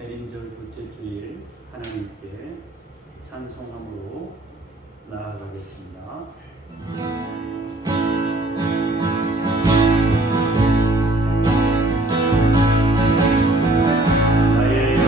대림절 둘째 주일 하나님께 찬송함으로 나아가겠습니다. 내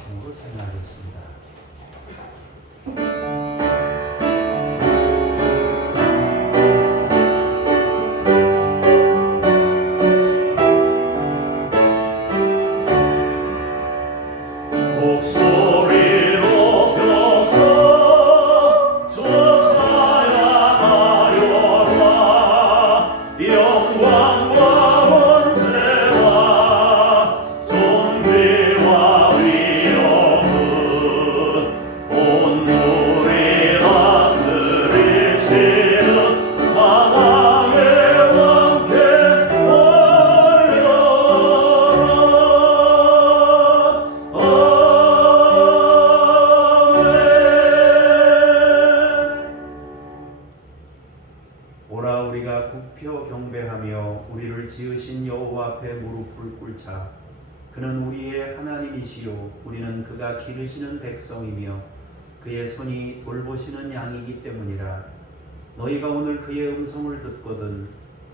찬송으로 찬양하겠습니다. 오라 우리가 굽혀 경배하며 우리를 지으신 여호와 앞에 무릎을 꿇자. 그는 우리의 하나님이시요 우리는 그가 기르시는 백성이며 그의 손이 돌보시는 양이기 때문이라. 너희가 오늘 그의 음성을 듣거든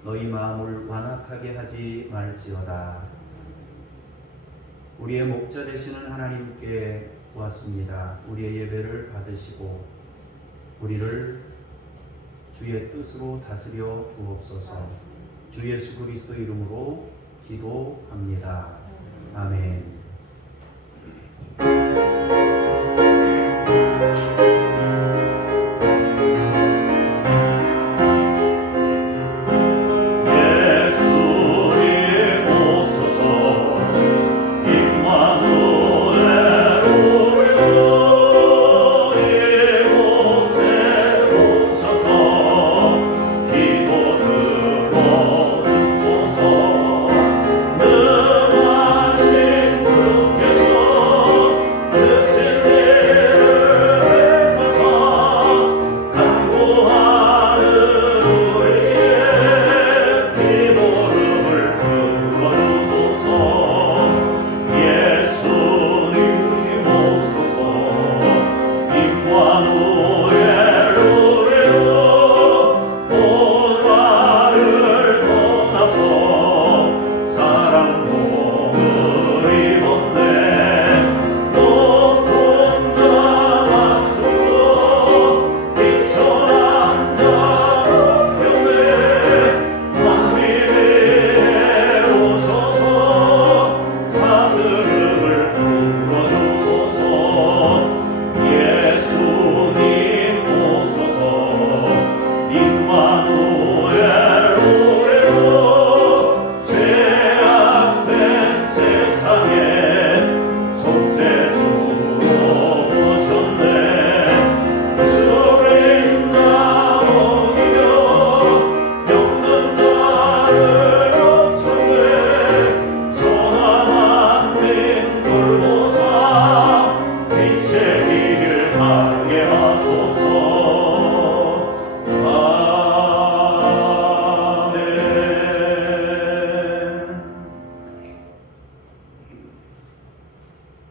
너희 마음을 완악하게 하지 말지어다. 우리의 목자 되시는 하나님께 왔습니다. 우리의 예배를 받으시고 우리를 주의 뜻으로 다스려 주옵소서. 주 예수 그리스도 이름으로 기도합니다. 아멘.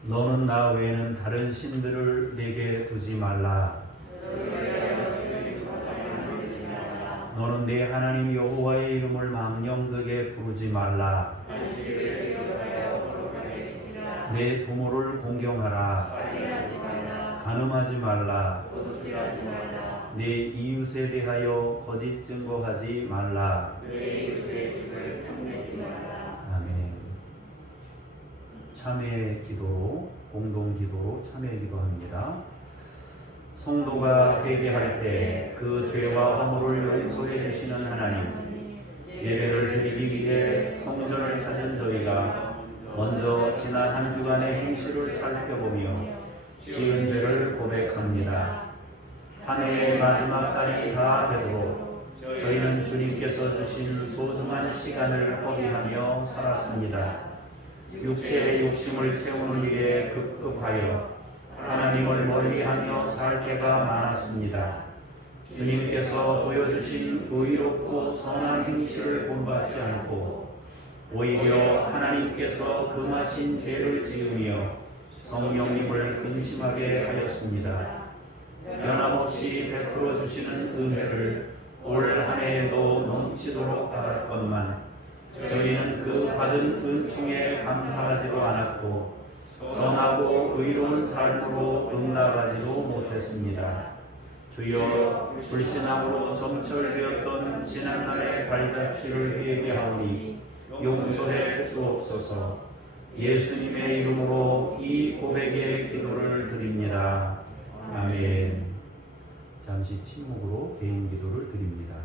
너는 나 외에는 다른 신들을 내게 두지 말라. 너는 내 하나님 여호와의 이름을 망령되게 부르지 말라. 내 부모를 공경하라. 간음하지 말라. 내 이웃에 대하여 거짓 증거하지 말라. 아멘. 참회 기도로, 공동 기도로 참회 기도합니다. 성도가 회개할 때 그 죄와 허물을 용서해 주시는 하나님, 예배를 드리기 위해 성전을 찾은 저희가 먼저 지난 한 주간의 행실을 살펴보며 지은 죄를 고백합니다. 한 해의 마지막 달이 다 되도록 저희는 주님께서 주신 소중한 시간을 허비하며 살았습니다. 육체의 욕심을 채우는 일에 급급하여 하나님을 멀리하며 살 때가 많았습니다. 주님께서 보여주신 의롭고 선한 행실을 본받지 않고 오히려 하나님께서 금하신 죄를 지으며 성령님을 근심하게 하였습니다. 변함없이 베풀어 주시는 은혜를 올 한 해에도 넘치도록 받았건만 저희는 그 받은 은총에 감사하지도 않았고 선하고 의로운 삶으로 응답하지도 못했습니다. 주여, 불신앙으로 점철되었던 지난날의 발자취를 회개하오니 용서해 주옵소서. 예수님의 이름으로 이 고백의 기도를 드립니다. 아멘. 잠시 침묵으로 개인 기도를 드립니다.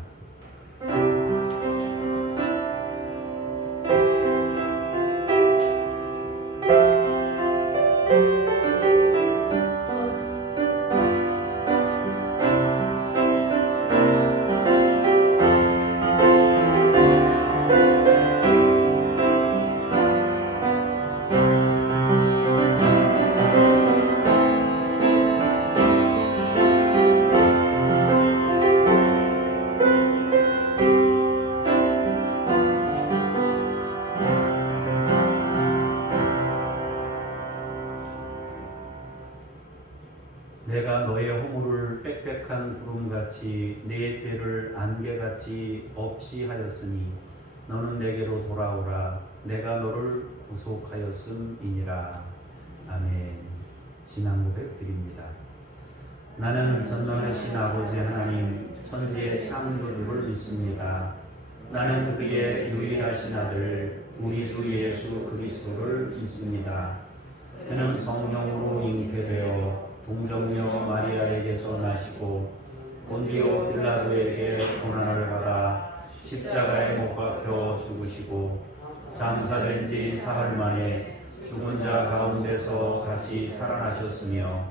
내가 너의 허물을 빽빽한 구름같이 내 죄를 안개같이 없이 하였으니 너는 내게로 돌아오라. 내가 너를 구속하였음이니라. 아멘. 신앙 고백 드립니다. 나는 전능하신 아버지 하나님 천지의 창조주를 믿습니다. 나는 그의 유일하신 아들 우리 주 예수 그리스도를 믿습니다. 그는 성령으로 잉태되어 동정녀 마리아에게서 나시고 본디오 빌라도에게 고난을 받아 십자가에 못 박혀 죽으시고 장사된 지 사흘 만에 죽은 자 가운데서 다시 살아나셨으며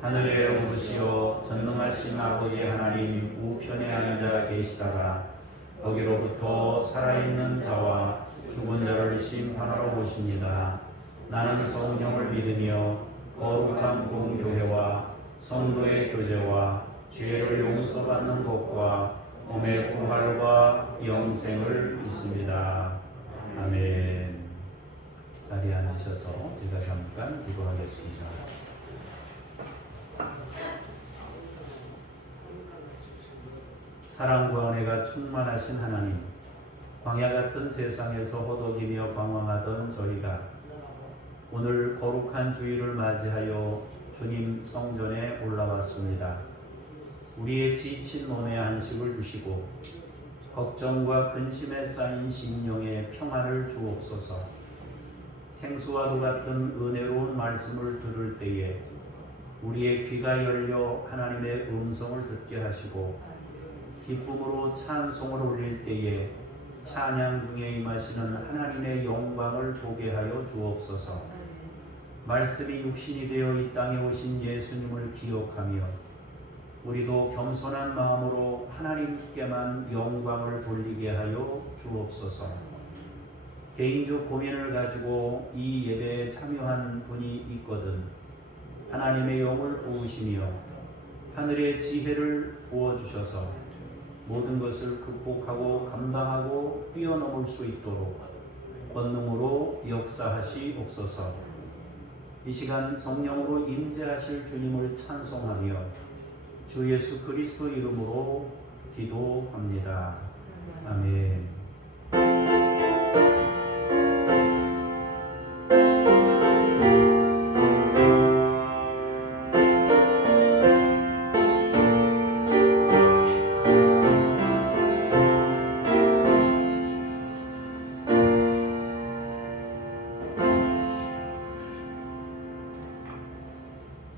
하늘에 오르시어 전능하신 아버지 하나님 우편에 앉아 계시다가 거기로부터 살아있는 자와 죽은 자를 심판하러 오십니다. 나는 성령을 믿으며 거룩한 공교회와 성도의 교제와 죄를 용서받는 것과 몸의 부활과 영생을 믿습니다. 아멘. 자리에 앉으셔서 제가 잠깐 기도하겠습니다. 사랑과 은혜가 충만하신 하나님, 광야 같은 세상에서 허덕이며 방황하던 저희가 오늘 거룩한 주일을 맞이하여 주님 성전에 올라왔습니다. 우리의 지친 몸에 안식을 주시고 걱정과 근심에 쌓인 심령에 평안을 주옵소서. 생수와도 같은 은혜로운 말씀을 들을 때에 우리의 귀가 열려 하나님의 음성을 듣게 하시고 기쁨으로 찬송을 올릴 때에 찬양 중에 임하시는 하나님의 영광을 보게 하여 주옵소서. 말씀이 육신이 되어 이 땅에 오신 예수님을 기억하며 우리도 겸손한 마음으로 하나님께만 영광을 돌리게 하여 주옵소서. 개인적 고민을 가지고 이 예배에 참여한 분이 있거든 하나님의 영을 부으시며 하늘의 지혜를 부어주셔서 모든 것을 극복하고 감당하고 뛰어넘을 수 있도록 권능으로 역사하시옵소서. 이 시간 성령으로 임재하실 주님을 찬송하며 주 예수 그리스도 이름으로 기도합니다. 아멘.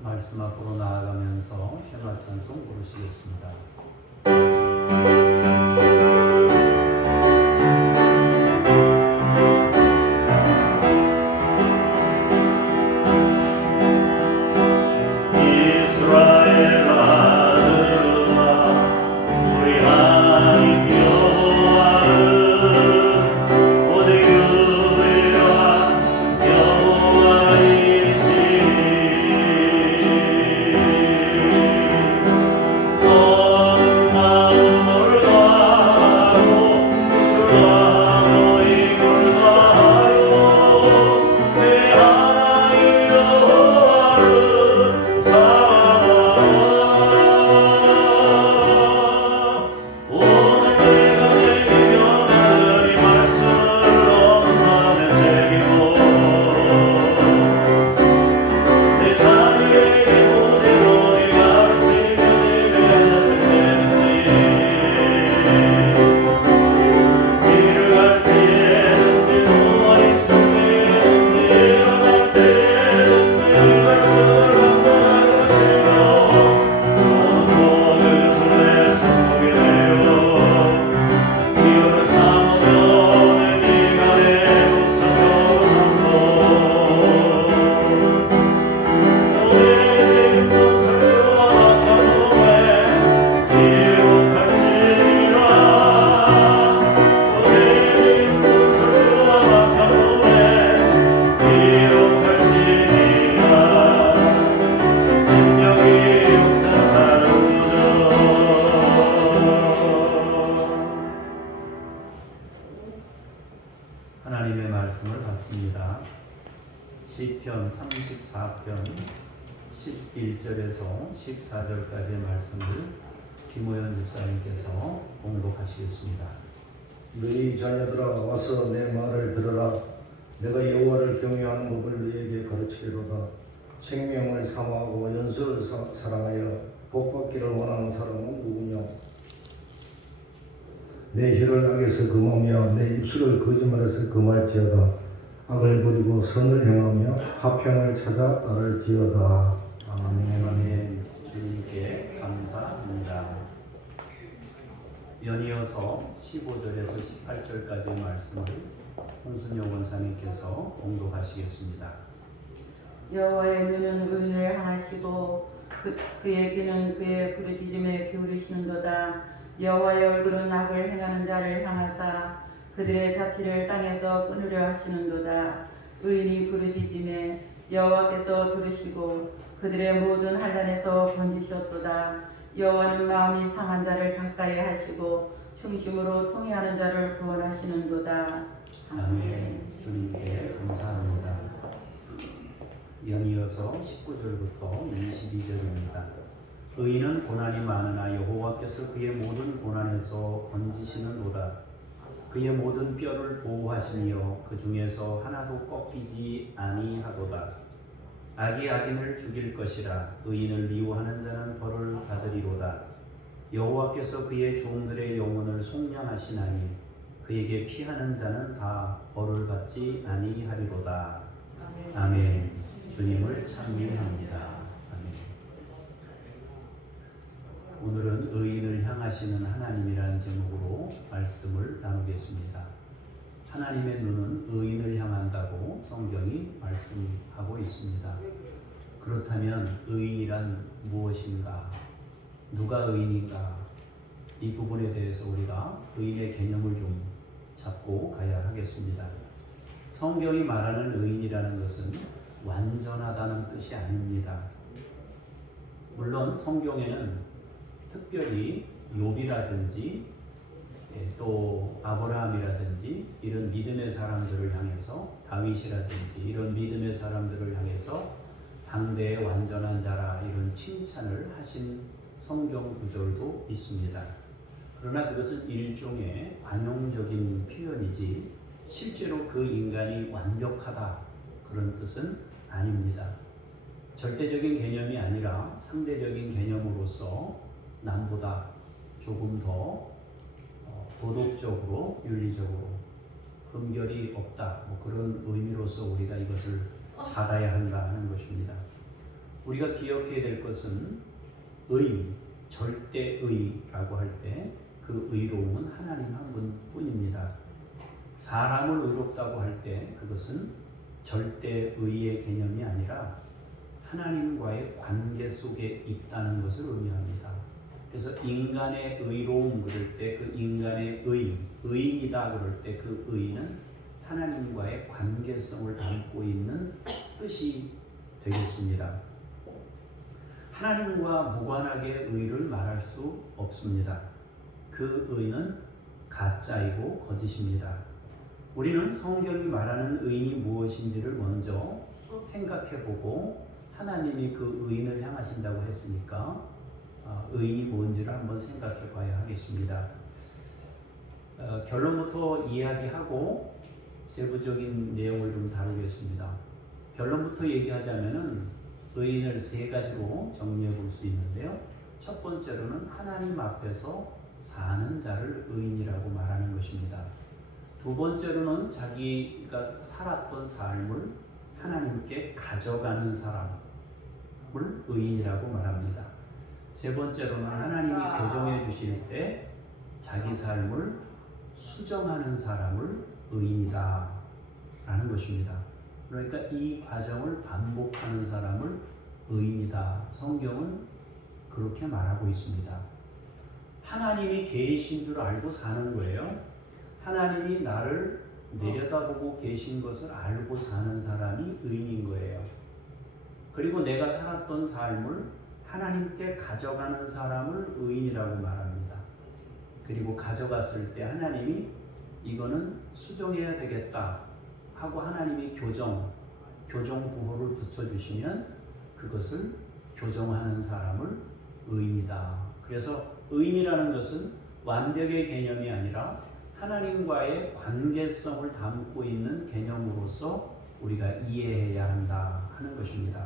말씀 앞으로 나아가면서 쉐마 찬송 부르시겠습니다. Oh 말씀을 받습니다. 시편 34편 11절에서 14절까지의 말씀을 김호연 집사님께서 봉독하시겠습니다. 너희 자녀들아 와서 내 말을 들으라. 내가 여호와를 경외하는 법을 너희에게 가르치리로다. 생명을 사모하고 연수를 사랑하여 복받기를 원하는 사람은 누구냐? 내 혀를 악에서 금하며 내 입술을 거짓말에서 금할지어다. 악을 버리고 선을 행하며 화평을 찾아 따를지어다. 아멘. 아멘. 주님께 감사합니다. 연이어서 15절에서 18절까지의 말씀을 홍순영 원사님께서 봉독하시겠습니다. 여호와의 눈은 의인을 향하시고 그의 귀는 그의 부르짖음에 기울이시는도다. 여호와의 얼굴은 악을 행하는 자를 향하사 그들의 자취를 땅에서 끊으려 하시는도다. 의인이 부르짖음에 여호와께서 들으시고 그들의 모든 환난에서 건지셨도다. 여호와는 마음이 상한 자를 가까이 하시고 충심으로 통회하는 자를 구원하시는도다. 아멘. 주님께 감사합니다. 연이어서 19절부터 22절입니다. 의인은 고난이 많으나 여호와께서 그의 모든 고난에서 건지시는도다. 그의 모든 뼈를 보호하시며 그 중에서 하나도 꺾이지 아니하도다. 악이 악인을 죽일 것이라. 의인을 미워하는 자는 벌을 받으리로다. 여호와께서 그의 종들의 영혼을 속량하시나니 그에게 피하는 자는 다 벌을 받지 아니하리로다. 아멘. 주님을 찬미합니다. 아멘. 오늘은 의인을 향하시는 하나님이라는 제목으로 말씀을 나누겠습니다. 하나님의 눈은 의인을 향한다고 성경이 말씀하고 있습니다. 그렇다면 의인이란 무엇인가? 누가 의인인가? 이 부분에 대해서 우리가 의인의 개념을 좀 잡고 가야 하겠습니다. 성경이 말하는 의인이라는 것은 완전하다는 뜻이 아닙니다. 물론 성경에는 특별히 욥이라든지 또 아브라함이라든지 이런 믿음의 사람들을 향해서, 다윗이라든지 이런 믿음의 사람들을 향해서 당대의 완전한 자라 이런 칭찬을 하신 성경 구절도 있습니다. 그러나 그것은 일종의 관용적인 표현이지 실제로 그 인간이 완벽하다 그런 뜻은 아닙니다. 절대적인 개념이 아니라 상대적인 개념으로서 남보다 조금 더 도덕적으로 윤리적으로 금결이 없다 그런 의미로서 우리가 이것을 받아야 한다 하는 것입니다. 우리가 기억해야 될 것은 의, 절대의라고 할 때 그 의로움은 하나님 한 분뿐입니다. 사람을 의롭다고 할 때 그것은 절대의의 개념이 아니라 하나님과의 관계 속에 있다는 것을 의미합니다. 그래서 인간의 의로움 그럴 때 그 인간의 의인이다 그럴 때 그 의인은 하나님과의 관계성을 담고 있는 뜻이 되겠습니다. 하나님과 무관하게 의를 말할 수 없습니다. 그 의는 가짜이고 거짓입니다. 우리는 성경이 말하는 의인이 무엇인지를 먼저 생각해보고 하나님이 그 의인을 향하신다고 했으니까 의인이 뭔지를 한번 생각해 봐야 하겠습니다. 결론부터 이야기하고 세부적인 내용을 좀 다루겠습니다. 결론부터 얘기하자면은 의인을 세 가지로 정리해 볼 수 있는데요. 첫 번째로는 하나님 앞에서 사는 자를 의인이라고 말하는 것입니다. 두 번째로는 자기가 살았던 삶을 하나님께 가져가는 사람을 의인이라고 말합니다. 세 번째로는 하나님이 교정해 주실 때 자기 삶을 수정하는 사람을 의인이다 라는 것입니다. 그러니까 이 과정을 반복하는 사람을 의인이다. 성경은 그렇게 말하고 있습니다. 하나님이 계신 줄 알고 사는 거예요. 하나님이 나를 내려다보고 계신 것을 알고 사는 사람이 의인인 거예요. 그리고 내가 살았던 삶을 하나님께 가져가는 사람을 의인이라고 말합니다. 그리고 가져갔을 때 하나님이 이거는 수정해야 되겠다 하고 하나님이 교정 부호를 붙여주시면 그것을 교정하는 사람을 의인이다. 그래서 의인이라는 것은 완벽의 개념이 아니라 하나님과의 관계성을 담고 있는 개념으로서 우리가 이해해야 한다 하는 것입니다.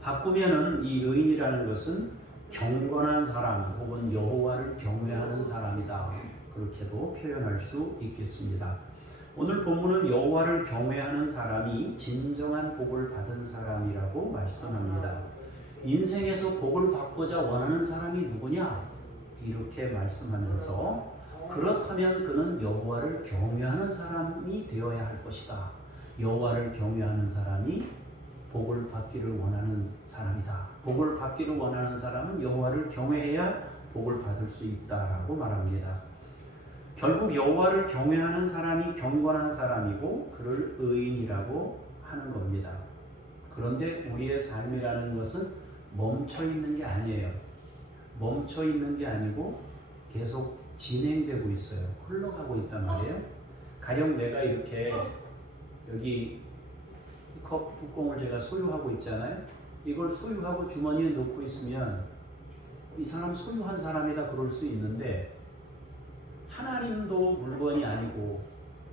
바꾸면은 이 의인이라는 것은 경건한 사람 혹은 여호와를 경외하는 사람이다. 그렇게도 표현할 수 있겠습니다. 오늘 본문은 여호와를 경외하는 사람이 진정한 복을 받은 사람이라고 말씀합니다. 인생에서 복을 받고자 원하는 사람이 누구냐? 이렇게 말씀하면서 그렇다면 그는 여호와를 경외하는 사람이 되어야 할 것이다. 여호와를 경외하는 사람이 복을 받기를 원하는 사람이다. 복을 받기를 원하는 사람은 여호와를 경외해야 복을 받을 수 있다라고 말합니다. 결국 여호와를 경외하는 사람이 경건한 사람이고 그를 의인이라고 하는 겁니다. 그런데 우리의 삶이라는 것은 멈춰 있는 게 아니에요. 멈춰 있는 게 아니고 계속 진행되고 있어요. 흘러가고 있단 말이에요. 가령 내가 이렇게 여기 컵 뚜껑을 제가 소유하고 있잖아요. 이걸 소유하고 주머니에 넣고 있으면 이 사람 소유한 사람이다 그럴 수 있는데 하나님도 물건이 아니고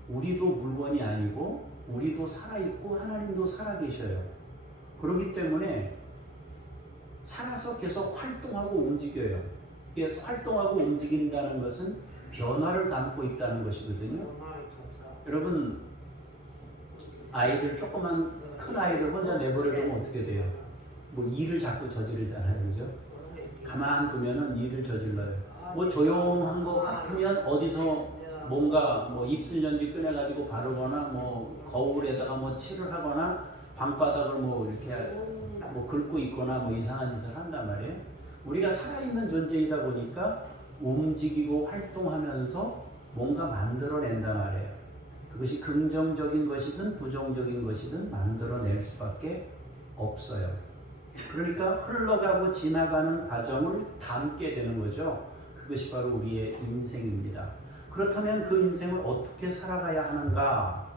우리도 물건이 아니고 우리도 살아있고 하나님도 살아계셔요. 그렇기 때문에 살아서 계속 활동하고 움직여요. 활동하고 움직인다는 것은 변화를 담고 있다는 것이거든요. 여러분 아이들 조그만 큰 아이들 혼자 내버려두면 어떻게 돼요? 뭐 일을 자꾸 저지르잖아요, 그죠? 가만 두면은 일을 저질러요. 뭐 조용한 것 같으면 어디서 뭔가 뭐 입술 연기 꺼내가지고 바르거나 뭐 거울에다가 뭐 칠을 하거나 방바닥을 뭐 이렇게 뭐 긁고 있거나 뭐 이상한 짓을 한단 말이에요. 우리가 살아있는 존재이다 보니까 움직이고 활동하면서 뭔가 만들어낸단 말이에요. 그것이 긍정적인 것이든 부정적인 것이든 만들어낼 수밖에 없어요. 그러니까 흘러가고 지나가는 과정을 담게 되는 거죠. 그것이 바로 우리의 인생입니다. 그렇다면 그 인생을 어떻게 살아가야 하는가?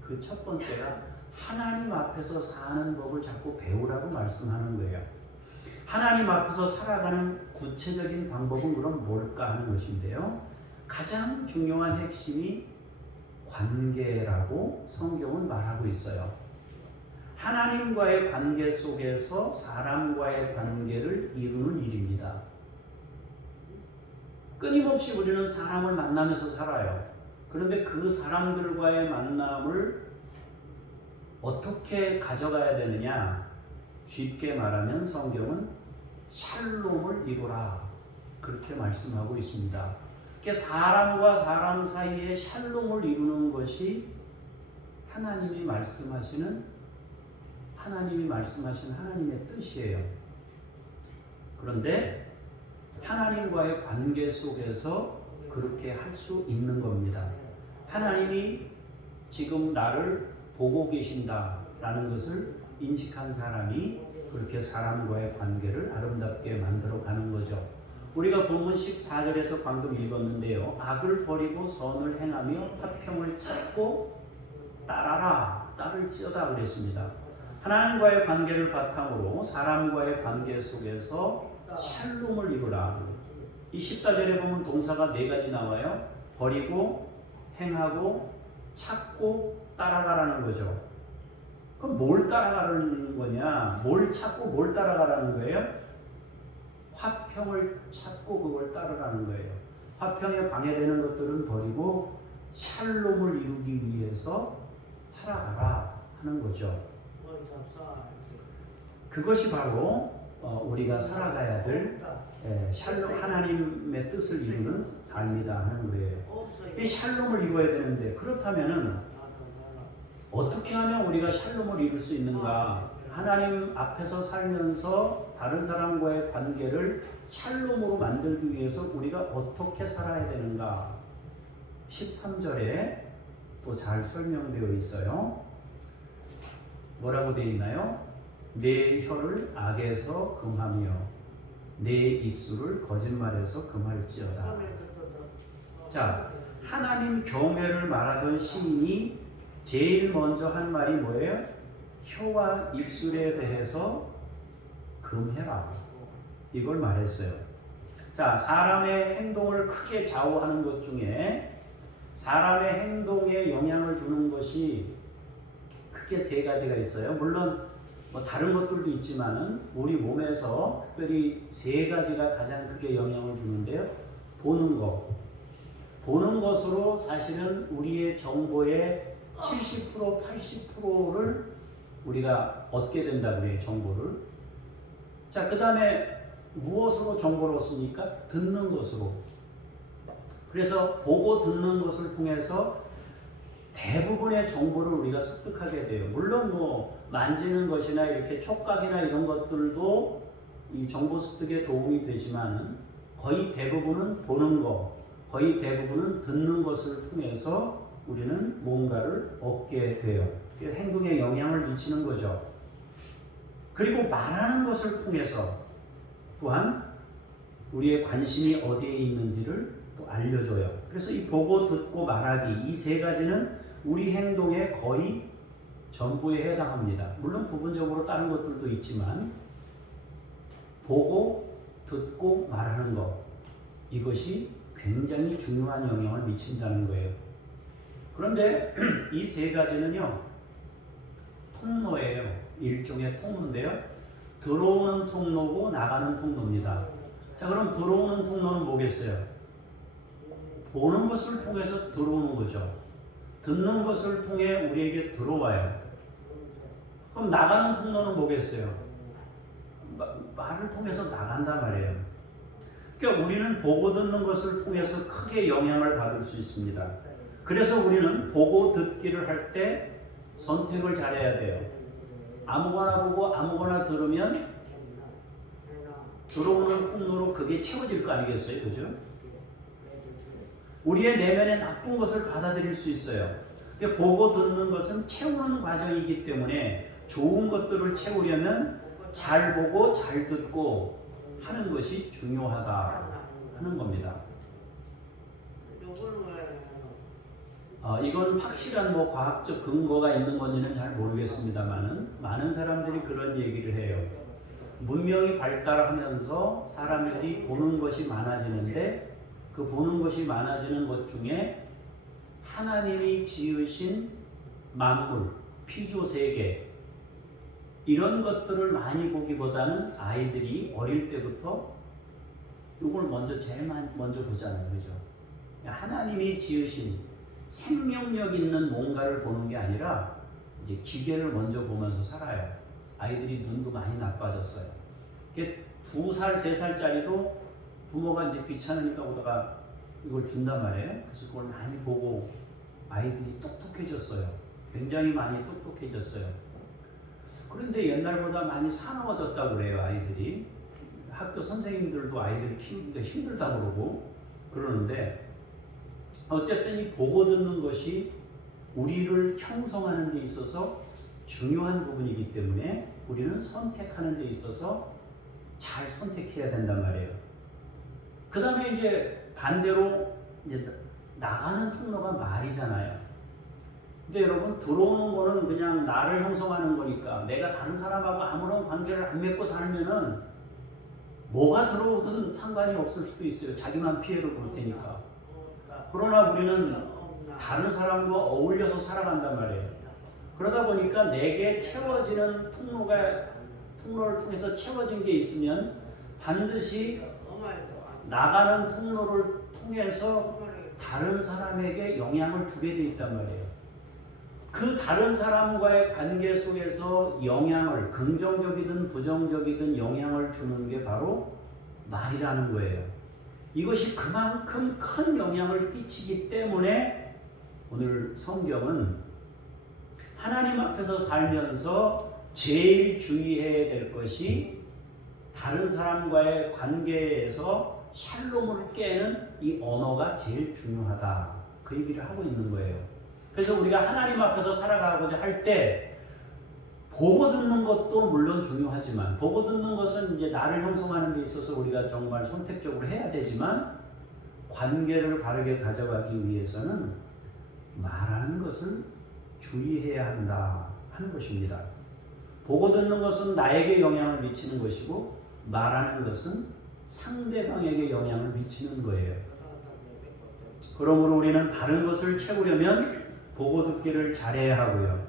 그 첫 번째가 하나님 앞에서 사는 법을 자꾸 배우라고 말씀하는 거예요. 하나님 앞에서 살아가는 구체적인 방법은 그럼 뭘까 하는 것인데요. 가장 중요한 핵심이 관계라고 성경은 말하고 있어요. 하나님과의 관계 속에서 사람과의 관계를 이루는 일입니다. 끊임없이 우리는 사람을 만나면서 살아요. 그런데 그 사람들과의 만남을 어떻게 가져가야 되느냐? 쉽게 말하면 성경은 샬롬을 이루라 그렇게 말씀하고 있습니다. 사람과 사람 사이에 샬롬을 이루는 것이 하나님이 말씀하시는 하나님의 뜻이에요. 그런데 하나님과의 관계 속에서 그렇게 할 수 있는 겁니다. 하나님이 지금 나를 보고 계신다라는 것을 인식한 사람이 그렇게 사람과의 관계를 아름답게 만들어 가는 거죠. 우리가 본문 14절에서 방금 읽었는데요. 악을 버리고 선을 행하며 화평을 찾고 따를지어다 그랬습니다. 하나님과의 관계를 바탕으로 사람과의 관계 속에서 샬롬을 이루라. 이 14절에 보면 동사가 4가지 나와요. 버리고 행하고 찾고 따라가라는 거죠. 그럼 뭘 따라가는 거냐? 뭘 찾고 뭘 따라가라는 거예요? 화평을 찾고 그걸 따르라는 거예요. 화평에 방해되는 것들은 버리고 샬롬을 이루기 위해서 살아가라 하는 거죠. 그것이 바로 우리가 살아가야 될 샬롬, 하나님의 뜻을 이루는 삶이다 하는 거예요. 이 샬롬을 이루어야 되는데 그렇다면은 어떻게 하면 우리가 샬롬을 이룰 수 있는가? 하나님 앞에서 살면서 다른 사람과의 관계를 샬롬으로 만들기 위해서 우리가 어떻게 살아야 되는가? 13절에 또 잘 설명되어 있어요. 뭐라고 되어 있나요? 내 혀를 악에서 금하며 내 입술을 거짓말에서 금할지어다. 자, 하나님 경외를 말하던 시인이 제일 먼저 한 말이 뭐예요? 혀와 입술에 대해서 금해라. 이걸 말했어요. 자, 사람의 행동을 크게 좌우하는 것 중에 사람의 행동에 영향을 주는 것이 크게 세 가지가 있어요. 물론 뭐 다른 것들도 있지만은 우리 몸에서 특별히 세 가지가 가장 크게 영향을 주는데요. 보는 것. 보는 것으로 사실은 우리의 정보의 70% 80%를 우리가 얻게 된다 그래요. 정보를. 자, 그 다음에 무엇으로 정보를 얻습니까? 듣는 것으로. 그래서 보고 듣는 것을 통해서 대부분의 정보를 우리가 습득하게 돼요. 물론 뭐 만지는 것이나 이렇게 촉각이나 이런 것들도 이 정보 습득에 도움이 되지만 거의 대부분은 보는 것, 거의 대부분은 듣는 것을 통해서 우리는 뭔가를 얻게 돼요. 행동에 영향을 미치는 거죠. 그리고 말하는 것을 통해서 또한 우리의 관심이 어디에 있는지를 또 알려줘요. 그래서 이 보고 듣고 말하기 이 세 가지는 우리 행동의 거의 전부에 해당합니다. 물론 부분적으로 다른 것들도 있지만 보고 듣고 말하는 것 이것이 굉장히 중요한 영향을 미친다는 거예요. 그런데 이 세 가지는요 통로예요. 일종의 통로인데요. 들어오는 통로고 나가는 통로입니다. 자, 그럼 들어오는 통로는 뭐겠어요? 보는 것을 통해서 들어오는 거죠. 듣는 것을 통해 우리에게 들어와요. 그럼 나가는 통로는 뭐겠어요? 말을 통해서 나간단 말이에요. 그러니까 우리는 보고 듣는 것을 통해서 크게 영향을 받을 수 있습니다. 그래서 우리는 보고 듣기를 할 때 선택을 잘해야 돼요. 아무거나 보고 아무거나 들으면 들어오는 통로로 그게 채워질 거 아니겠어요? 그죠? 우리의 내면에 나쁜 것을 받아들일 수 있어요. 보고 듣는 것은 채우는 과정이기 때문에 좋은 것들을 채우려면 잘 보고 잘 듣고 하는 것이 중요하다 하는 겁니다. 이건 확실한 뭐 과학적 근거가 있는 건지는 잘 모르겠습니다만은 많은 사람들이 그런 얘기를 해요. 문명이 발달하면서 사람들이 보는 것이 많아지는데 그 보는 것이 많아지는 것 중에 하나님이 지으신 만물, 피조세계 이런 것들을 많이 보기보다는 아이들이 어릴 때부터 이걸 제일 먼저 보잖아요. 그죠? 하나님이 지으신 생명력 있는 뭔가를 보는 게 아니라 이제 기계를 먼저 보면서 살아요. 아이들이 눈도 많이 나빠졌어요. 2살, 3살짜리도 부모가 이제 귀찮으니까 오다가 이걸 준단 말이에요. 그래서 그걸 많이 보고 아이들이 똑똑해졌어요. 굉장히 많이 똑똑해졌어요. 그런데 옛날보다 많이 사나워졌다고 그래요. 아이들이. 학교 선생님들도 아이들 키우기가 힘들다고 그러고 그러는데 어쨌든 이 보고 듣는 것이 우리를 형성하는 데 있어서 중요한 부분이기 때문에 우리는 선택하는 데 있어서 잘 선택해야 된단 말이에요. 그 다음에 이제 반대로 이제 나가는 통로가 말이잖아요. 근데 여러분 들어오는 거는 그냥 나를 형성하는 거니까 내가 다른 사람하고 아무런 관계를 안 맺고 살면은 뭐가 들어오든 상관이 없을 수도 있어요. 자기만 피해를 볼 테니까. 그러나 우리는 다른 사람과 어울려서 살아간단 말이에요. 그러다 보니까 내게 채워지는 통로를 통해서 채워진 게 있으면 반드시 나가는 통로를 통해서 다른 사람에게 영향을 주게 돼 있단 말이에요. 그 다른 사람과의 관계 속에서 영향을 긍정적이든 부정적이든 영향을 주는 게 바로 말이라는 거예요. 이것이 그만큼 큰 영향을 끼치기 때문에 오늘 성경은 하나님 앞에서 살면서 제일 주의해야 될 것이 다른 사람과의 관계에서 샬롬을 깨는 이 언어가 제일 중요하다. 그 얘기를 하고 있는 거예요. 그래서 우리가 하나님 앞에서 살아가고자 할 때 보고 듣는 것도 물론 중요하지만 보고 듣는 것은 이제 나를 형성하는 데 있어서 우리가 정말 선택적으로 해야 되지만 관계를 바르게 가져가기 위해서는 말하는 것을 주의해야 한다 하는 것입니다. 보고 듣는 것은 나에게 영향을 미치는 것이고 말하는 것은 상대방에게 영향을 미치는 거예요. 그러므로 우리는 바른 것을 채우려면 보고 듣기를 잘해야 하고요.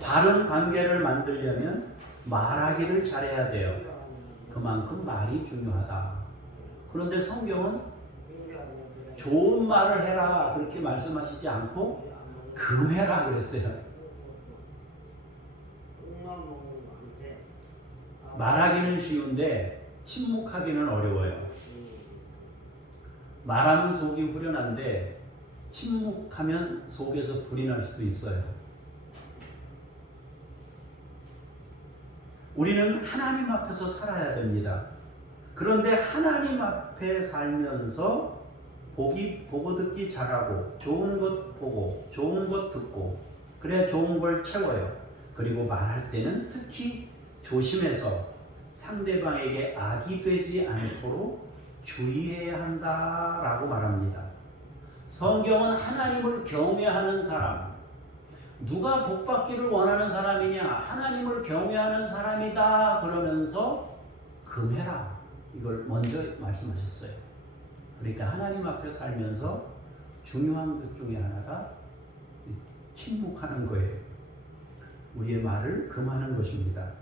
바른 관계를 만들려면 말하기를 잘해야 돼요. 그만큼 말이 중요하다. 그런데 성경은 좋은 말을 해라 그렇게 말씀하시지 않고 금해라 그랬어요. 말하기는 쉬운데 침묵하기는 어려워요. 말하면 속이 후련한데 침묵하면 속에서 불이 날 수도 있어요. 우리는 하나님 앞에서 살아야 됩니다. 그런데 하나님 앞에 살면서 보고 듣기 잘하고 좋은 것 보고 좋은 것 듣고 그래 좋은 걸 채워요. 그리고 말할 때는 특히 조심해서 상대방에게 악이 되지 않도록 주의해야 한다라고 말합니다. 성경은 하나님을 경외하는 사람, 누가 복받기를 원하는 사람이냐? 하나님을 경외하는 사람이다 그러면서 금해라 이걸 먼저 말씀하셨어요. 그러니까 하나님 앞에 살면서 중요한 것 중에 하나가 침묵하는 거예요. 우리의 말을 금하는 것입니다.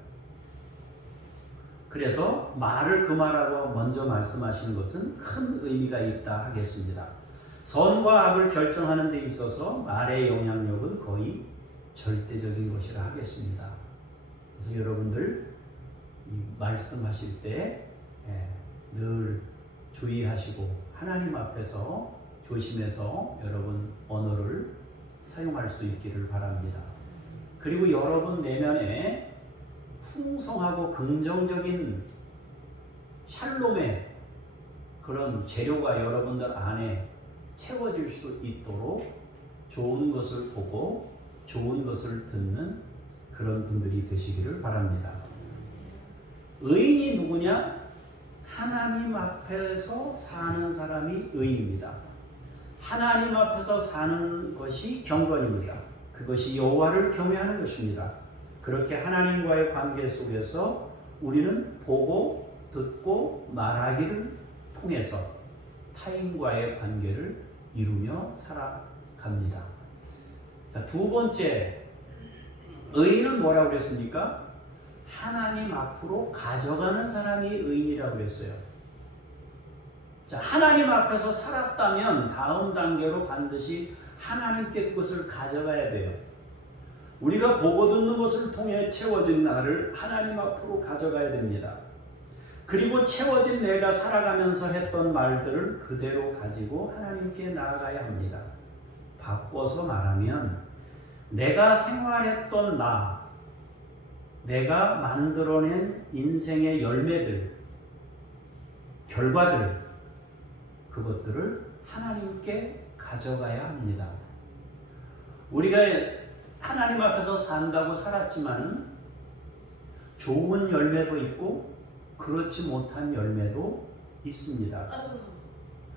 그래서 말을 금하라고 먼저 말씀하시는 것은 큰 의미가 있다 하겠습니다. 선과 악을 결정하는 데 있어서 말의 영향력은 거의 절대적인 것이라 하겠습니다. 그래서 여러분들 말씀하실 때 늘 주의하시고 하나님 앞에서 조심해서 여러분 언어를 사용할 수 있기를 바랍니다. 그리고 여러분 내면에 풍성하고 긍정적인 샬롬의 그런 재료가 여러분들 안에 채워질 수 있도록 좋은 것을 보고 좋은 것을 듣는 그런 분들이 되시기를 바랍니다. 의인이 누구냐? 하나님 앞에서 사는 사람이 의인입니다. 하나님 앞에서 사는 것이 경건입니다. 그것이 여호와를 경외하는 것입니다. 그렇게 하나님과의 관계 속에서 우리는 보고 듣고 말하기를 통해서 타인과의 관계를 이루며 살아갑니다. 자, 두 번째, 의인은 뭐라고 그랬습니까? 하나님 앞으로 가져가는 사람이 의인이라고 했어요. 자, 하나님 앞에서 살았다면 다음 단계로 반드시 하나님께 그것을 가져가야 돼요. 우리가 보고 듣는 것을 통해 채워진 나를 하나님 앞으로 가져가야 됩니다. 그리고 채워진 내가 살아가면서 했던 말들을 그대로 가지고 하나님께 나아가야 합니다. 바꿔서 말하면 내가 생활했던 내가 만들어낸 인생의 열매들, 결과들, 그것들을 하나님께 가져가야 합니다. 우리가 하나님 앞에서 산다고 살았지만 좋은 열매도 있고 그렇지 못한 열매도 있습니다.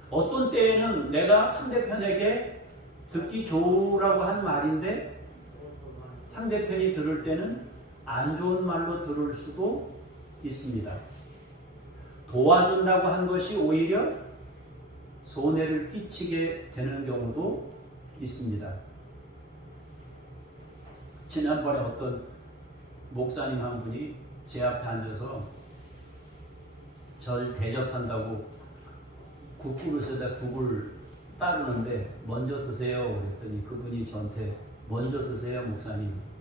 어떤 때에는 내가 상대편에게 듣기 좋으라고 한 말인데 상대편이 들을 때는 안 좋은 말로 들을 수도 있습니다. 도와준다고 한 것이 오히려 손해를 끼치게 되는 경우도 있습니다. 지난번에 어떤 목사님 한 분이 제 앞에 앉아서 절 대접한다고 국그릇에다 국을 따르는데 먼저 드세요 그랬더니 그분이 저한테 먼저 드세요 목사님.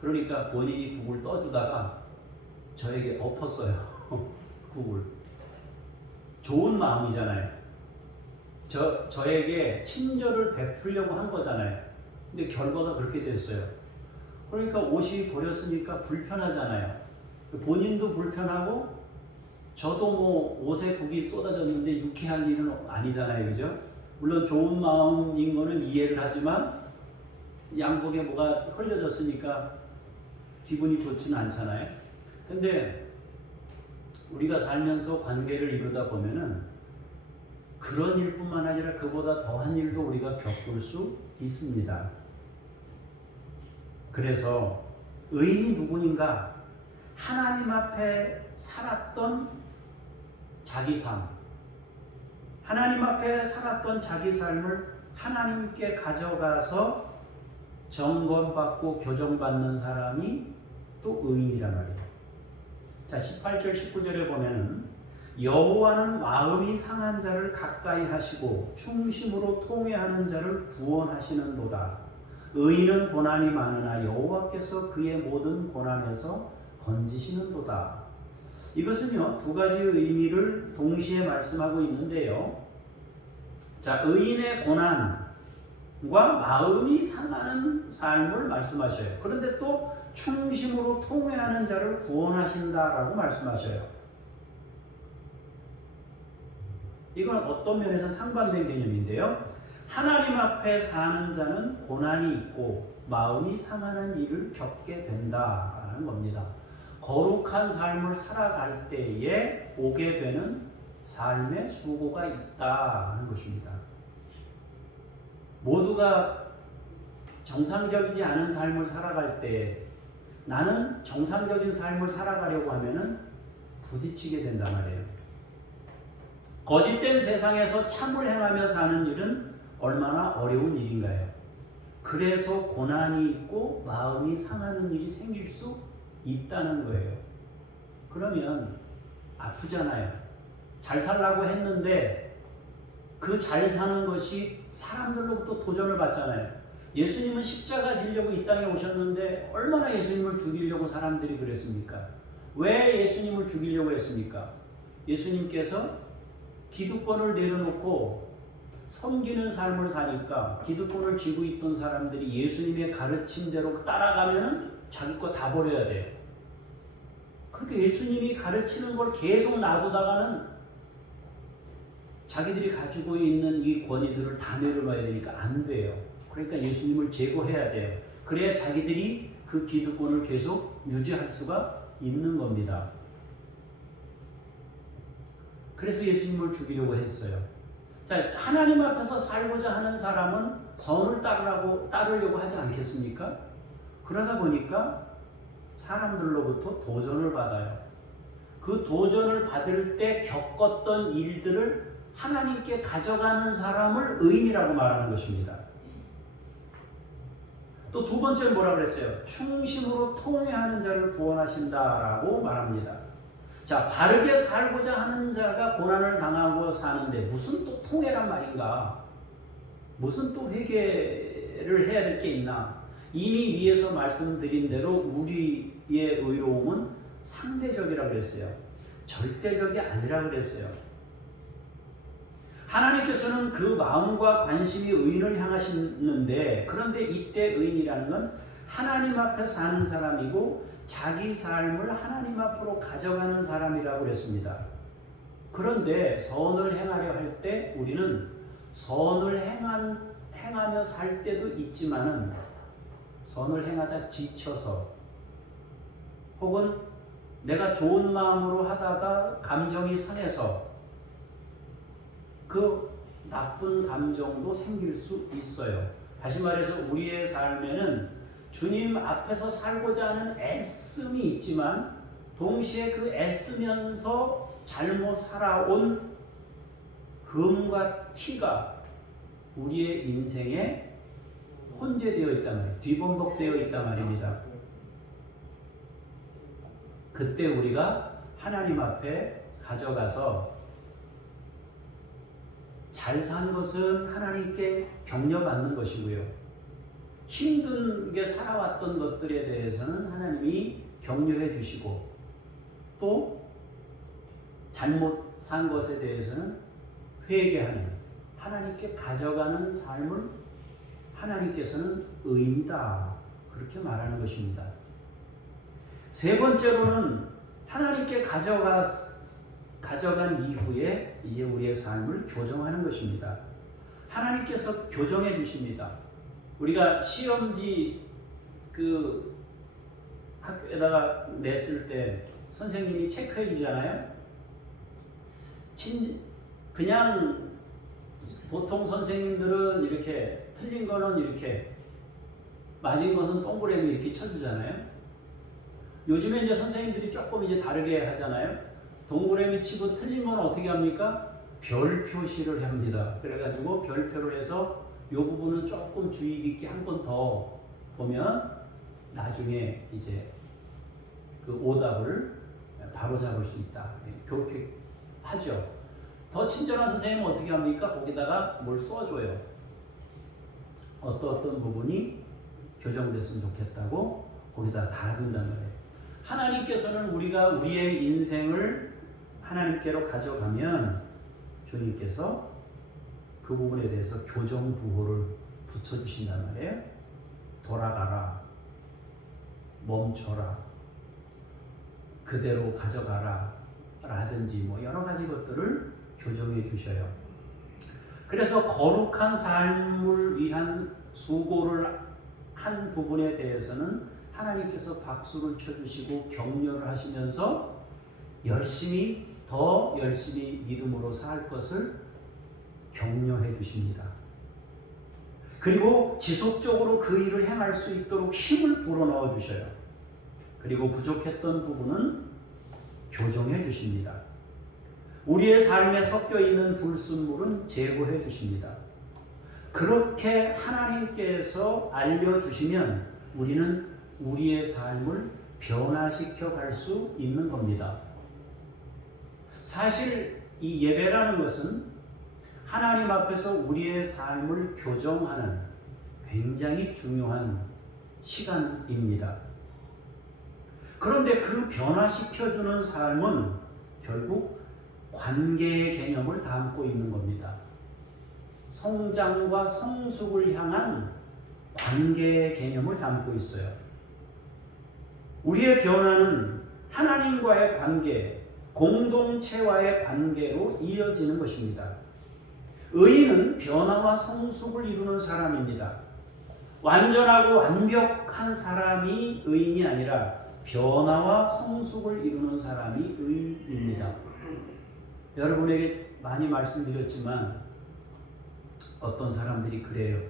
그러니까 본인이 국을 떠주다가 저에게 엎었어요. 국을. 좋은 마음이잖아요. 저에게 친절을 베풀려고 한 거잖아요. 근데 결과가 그렇게 됐어요. 그러니까 옷이 버렸으니까 불편하잖아요. 본인도 불편하고 저도 뭐 옷에 국이 쏟아졌는데 유쾌할 일은 아니잖아요. 그죠? 물론 좋은 마음인 거는 이해를 하지만 양복에 뭐가 흘려졌으니까 기분이 좋지는 않잖아요. 근데 우리가 살면서 관계를 이루다 보면은 그런 일뿐만 아니라 그보다 더한 일도 우리가 겪을 수 있습니다. 그래서 의인이 누구인가? 하나님 앞에 살았던 자기 삶, 하나님 앞에 살았던 자기 삶을 하나님께 가져가서 점검받고 교정받는 사람이 또 의인이란 말이에요. 자, 18절 19절에 보면은 여호와는 마음이 상한 자를 가까이 하시고 충심으로 통회하는 자를 구원하시는도다. 의인은 고난이 많으나 여호와께서 그의 모든 고난에서 건지시는도다. 이것은요, 두 가지 의미를 동시에 말씀하고 있는데요. 자, 의인의 고난과 마음이 상하는 삶을 말씀하셔요. 그런데 또 충심으로 통회하는 자를 구원하신다라고 말씀하셔요. 이건 어떤 면에서 상반된 개념인데요. 하나님 앞에 사는 자는 고난이 있고 마음이 상하는 일을 겪게 된다라는 겁니다. 거룩한 삶을 살아갈 때에 오게 되는 삶의 수고가 있다는 것입니다. 모두가 정상적이지 않은 삶을 살아갈 때 나는 정상적인 삶을 살아가려고 하면은 부딪히게 된단 말이에요. 거짓된 세상에서 참을 행하며 사는 일은 얼마나 어려운 일인가요? 그래서 고난이 있고 마음이 상하는 일이 생길 수 있다는 거예요. 그러면 아프잖아요. 잘 살라고 했는데 그 잘 사는 것이 사람들로부터 도전을 받잖아요. 예수님은 십자가 지려고 이 땅에 오셨는데 얼마나 예수님을 죽이려고 사람들이 그랬습니까? 왜 예수님을 죽이려고 했습니까? 예수님께서 기득권을 내려놓고 섬기는 삶을 사니까 기득권을 쥐고 있던 사람들이 예수님의 가르침대로 따라가면 자기 거 다 버려야 돼요. 그렇게 예수님이 가르치는 걸 계속 놔두다가는 자기들이 가지고 있는 이 권위들을 다 내려놔야 되니까 안 돼요. 그러니까 예수님을 제거해야 돼요. 그래야 자기들이 그 기득권을 계속 유지할 수가 있는 겁니다. 그래서 예수님을 죽이려고 했어요. 자, 하나님 앞에서 살고자 하는 사람은 선을 따르려고 하지 않겠습니까? 그러다 보니까 사람들로부터 도전을 받아요. 그 도전을 받을 때 겪었던 일들을 하나님께 가져가는 사람을 의인이라고 말하는 것입니다. 또 두 번째는 뭐라고 그랬어요? 충심으로 통회하는 자를 구원하신다라고 말합니다. 자, 바르게 살고자 하는 자가 고난을 당하고 사는데 무슨 또 통회란 말인가? 무슨 또 회개를 해야 될 게 있나? 이미 위에서 말씀드린 대로 우리의 의로움은 상대적이라고 그랬어요. 절대적이 아니라고 그랬어요. 하나님께서는 그 마음과 관심이 의인을 향하시는데, 그런데 이때 의인이라는 건 하나님 앞에 사는 사람이고 자기 삶을 하나님 앞으로 가져가는 사람이라고 그랬습니다. 그런데 선을 행하려 할 때 우리는 선을 행하며 살 때도 있지만은 선을 행하다 지쳐서 혹은 내가 좋은 마음으로 하다가 감정이 상해서 그 나쁜 감정도 생길 수 있어요. 다시 말해서 우리의 삶에는 주님 앞에서 살고자 하는 애씀이 있지만 동시에 그 애쓰면서 잘못 살아온 흠과 티가 우리의 인생에 혼재되어 있단 말이에요. 뒤범벅되어 있단 말입니다. 그때 우리가 하나님 앞에 가져가서 잘 산 것은 하나님께 격려받는 것이고요. 힘들게 살아왔던 것들에 대해서는 하나님이 격려해 주시고 또 잘못 산 것에 대해서는 회개하는 하나님께 가져가는 삶을 하나님께서는 의인이다 그렇게 말하는 것입니다. 세 번째로는 하나님께 가져간 이후에 이제 우리의 삶을 교정하는 것입니다. 하나님께서 교정해 주십니다. 우리가 시험지 그 학교에다가 냈을 때 선생님이 체크해 주잖아요. 그냥 보통 선생님들은 이렇게 틀린 거는 이렇게 맞은 것은 동그라미 이렇게 쳐주잖아요. 요즘에 이제 선생님들이 조금 이제 다르게 하잖아요. 동그라미 치고 틀리면 어떻게 합니까? 별 표시를 합니다. 그래가지고 별표를 해서 이 부분은 조금 주의 깊게 한 번 더 보면 나중에 이제 그 오답을 바로 잡을 수 있다. 그렇게 하죠. 더 친절한 선생님은 어떻게 합니까? 거기다가 뭘 써줘요. 어떤 부분이 교정됐으면 좋겠다고 거기다 달아둔단 말이에요. 하나님께서는 우리가 우리의 인생을 하나님께로 가져가면 주님께서 그 부분에 대해서 교정부호를 붙여주신단 말이에요. 돌아가라, 멈춰라, 그대로 가져가라 라든지 뭐 여러 가지 것들을 교정해 주셔요. 그래서 거룩한 삶을 위한 수고를 한 부분에 대해서는 하나님께서 박수를 쳐주시고 격려를 하시면서 더 열심히 믿음으로 살 것을 격려해 주십니다. 그리고 지속적으로 그 일을 행할 수 있도록 힘을 불어넣어 주셔요. 그리고 부족했던 부분은 교정해 주십니다. 우리의 삶에 섞여 있는 불순물은 제거해 주십니다. 그렇게 하나님께서 알려주시면 우리는 우리의 삶을 변화시켜 갈 수 있는 겁니다. 사실 이 예배라는 것은 하나님 앞에서 우리의 삶을 교정하는 굉장히 중요한 시간입니다. 그런데 그 변화시켜주는 삶은 결국 관계의 개념을 담고 있는 겁니다. 성장과 성숙을 향한 관계의 개념을 담고 있어요. 우리의 변화는 하나님과의 관계, 공동체와의 관계로 이어지는 것입니다. 의인은 변화와 성숙을 이루는 사람입니다. 완전하고 완벽한 사람이 의인이 아니라 변화와 성숙을 이루는 사람이 의인입니다. 여러분에게 많이 말씀드렸지만 어떤 사람들이 그래요.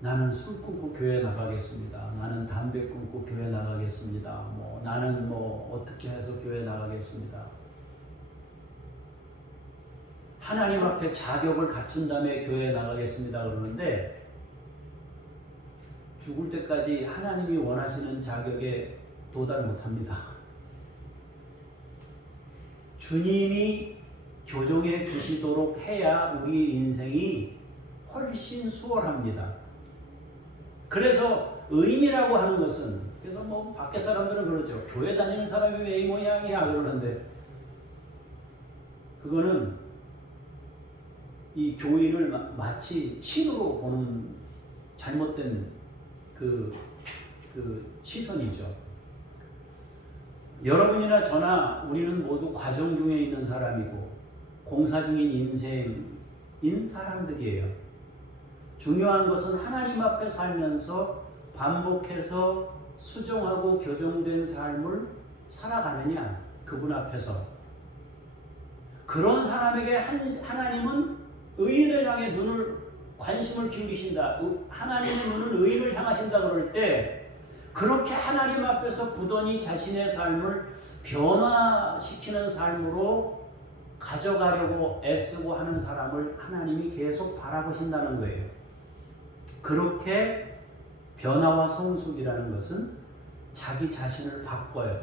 나는 술 끊고 교회 나가겠습니다. 나는 담배 끊고 교회 나가겠습니다. 나는 어떻게 해서 교회 나가겠습니다. 하나님 앞에 자격을 갖춘 다음에 교회에 나가겠습니다 그러는데 죽을 때까지 하나님이 원하시는 자격에 도달 못합니다. 주님이 교정해 주시도록 해야 우리 인생이 훨씬 수월합니다. 그래서 의인이라고 하는 것은, 그래서 밖에 사람들은 그러죠. 교회 다니는 사람이 왜 이 모양이야 그러는데, 그거는 이 교인을 마치 신으로 보는 잘못된 그 시선이죠. 여러분이나 저나 우리는 모두 과정 중에 있는 사람이고 공사 중인 인생인 사람들이에요. 중요한 것은 하나님 앞에 살면서 반복해서 수정하고 교정된 삶을 살아가느냐, 그분 앞에서. 그런 사람에게 하나님은 의인을 향해 관심을 기울이신다. 하나님의 눈은 의인을 향하신다 그럴 때 그렇게 하나님 앞에서 부단히 자신의 삶을 변화시키는 삶으로 가져가려고 애쓰고 하는 사람을 하나님이 계속 바라보신다는 거예요. 그렇게 변화와 성숙이라는 것은 자기 자신을 바꿔요.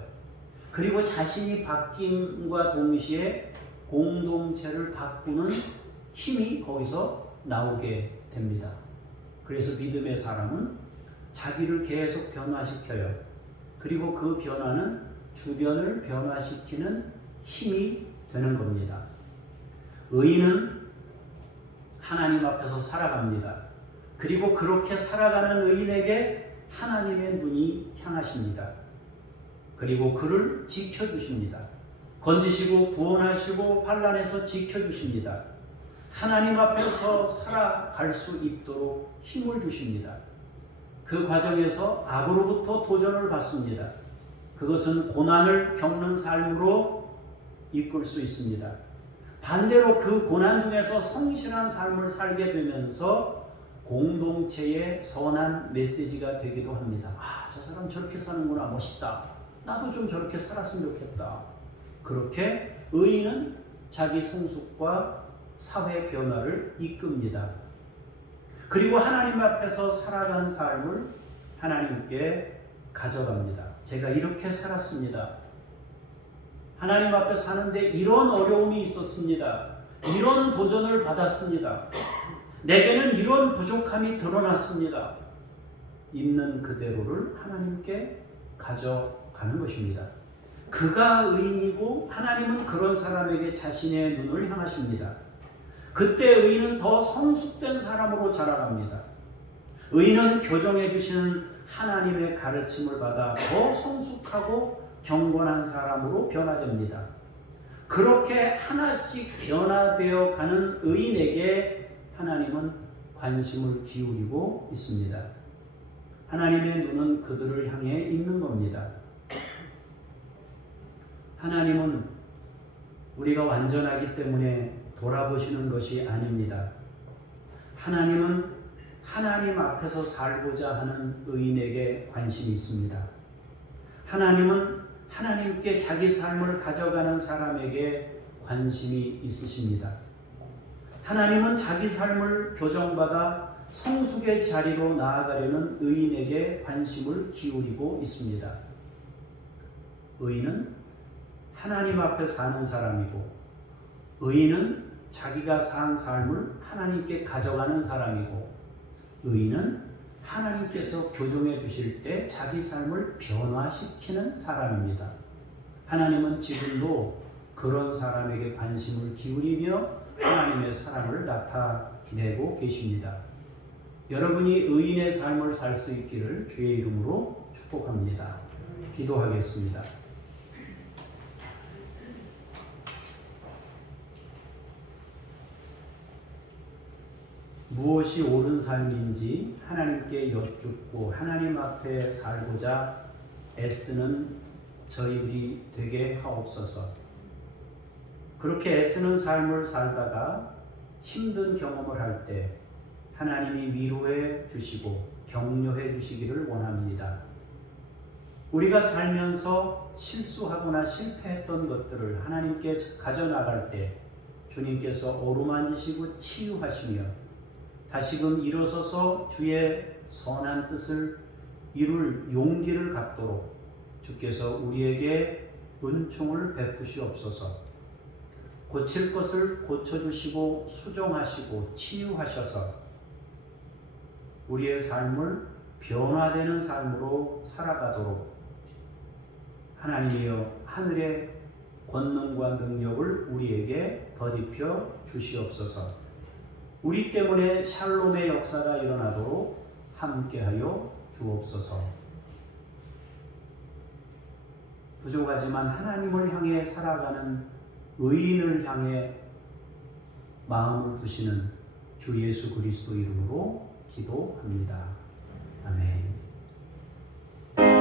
그리고 자신이 바뀜과 동시에 공동체를 바꾸는 힘이 거기서 나오게 됩니다. 그래서 믿음의 사람은 자기를 계속 변화시켜요. 그리고 그 변화는 주변을 변화시키는 힘이 되는 겁니다. 의인은 하나님 앞에서 살아갑니다. 그리고 그렇게 살아가는 의인에게 하나님의 눈이 향하십니다. 그리고 그를 지켜주십니다. 건지시고 구원하시고 환난에서 지켜주십니다. 하나님 앞에서 살아갈 수 있도록 힘을 주십니다. 그 과정에서 악으로부터 도전을 받습니다. 그것은 고난을 겪는 삶으로 이끌 수 있습니다. 반대로 그 고난 중에서 성실한 삶을 살게 되면서 공동체의 선한 메시지가 되기도 합니다. 아, 저 사람 저렇게 사는구나, 멋있다. 나도 좀 저렇게 살았으면 좋겠다. 그렇게 의인은 자기 성숙과 사회 변화를 이끕니다. 그리고 하나님 앞에서 살아간 삶을 하나님께 가져갑니다. 제가 이렇게 살았습니다. 하나님 앞에 사는데 이런 어려움이 있었습니다. 이런 도전을 받았습니다. 내게는 이런 부족함이 드러났습니다. 있는 그대로를 하나님께 가져가는 것입니다. 그가 의인이고 하나님은 그런 사람에게 자신의 눈을 향하십니다. 그때 의인은 더 성숙된 사람으로 자라갑니다. 의인은 교정해 주시는 하나님의 가르침을 받아 더 성숙하고 경건한 사람으로 변화됩니다. 그렇게 하나씩 변화되어 가는 의인에게 하나님은 관심을 기울이고 있습니다. 하나님의 눈은 그들을 향해 있는 겁니다. 하나님은 우리가 완전하기 때문에 돌아보시는 것이 아닙니다. 하나님은 하나님 앞에서 살고자 하는 의인에게 관심이 있습니다. 하나님은 하나님께 자기 삶을 가져가는 사람에게 관심이 있으십니다. 하나님은 자기 삶을 교정받아 성숙의 자리로 나아가려는 의인에게 관심을 기울이고 있습니다. 의인은 하나님 앞에 사는 사람이고, 의인은 자기가 산 삶을 하나님께 가져가는 사람이고, 의인은 하나님께서 교정해 주실 때 자기 삶을 변화시키는 사람입니다. 하나님은 지금도 그런 사람에게 관심을 기울이며 하나님의 사랑을 나타내고 계십니다. 여러분이 의인의 삶을 살 수 있기를 주의 이름으로 축복합니다. 기도하겠습니다. 무엇이 옳은 삶인지 하나님께 여쭙고 하나님 앞에 살고자 애쓰는 저희들이 되게 하옵소서. 그렇게 애쓰는 삶을 살다가 힘든 경험을 할 때 하나님이 위로해 주시고 격려해 주시기를 원합니다. 우리가 살면서 실수하거나 실패했던 것들을 하나님께 가져나갈 때 주님께서 어루만지시고 치유하시며 다시금 일어서서 주의 선한 뜻을 이룰 용기를 갖도록 주께서 우리에게 은총을 베푸시옵소서. 고칠 것을 고쳐주시고 수정하시고 치유하셔서 우리의 삶을 변화되는 삶으로 살아가도록 하나님이여 하늘의 권능과 능력을 우리에게 더입혀 주시옵소서. 우리 때문에 샬롬의 역사가 일어나도록 함께하여 주옵소서. 부족하지만 하나님을 향해 살아가는 의인을 향해 마음을 두시는 주 예수 그리스도 이름으로 기도합니다. 아멘. 주